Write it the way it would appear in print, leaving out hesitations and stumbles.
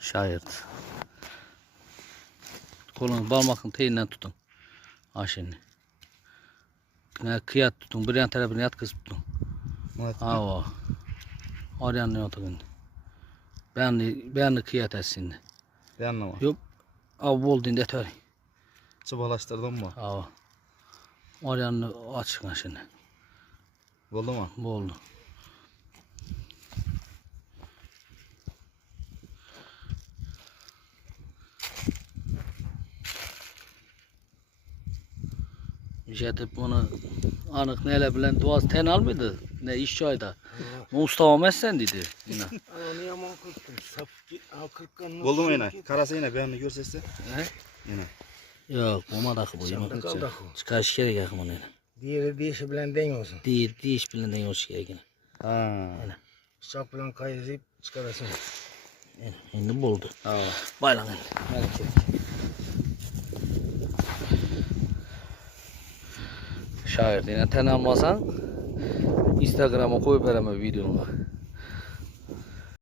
Şayet. Kolunu parmakın teyinden tutun. Aşını. Ne kıyat tutun. Bir yan tarafını yat kız tutun. Ava. Oraya ne oturun. Ben kıyat etsin. Beğenme. Yok. Av buldun detay. Çıbalaştırdın mı? Ava. Oraya açık aşını. Oldu mu? Oldu. Jetip bunu anık neyle bilen duaz ten almıydı. Ne iş çayda. Mustafa Messen dedi. Yine. Onu yaman kırktım. Sap kırkkanını. Oldu mu yine? Karası yine beğenli görsesi. He? Yine. Yok, mamadakı bu. Çamda kaldı. Çıkar şikere yakım onu yine. Diğeri değişi bilen den olsun. Diş bilenden yok şikere yine. Ha. Şap bilen kayızıp çıkarasın. Şimdi buldu. Ha. Baylan. Şayet yine ten almasan Instagram'a koyup vereme videonu.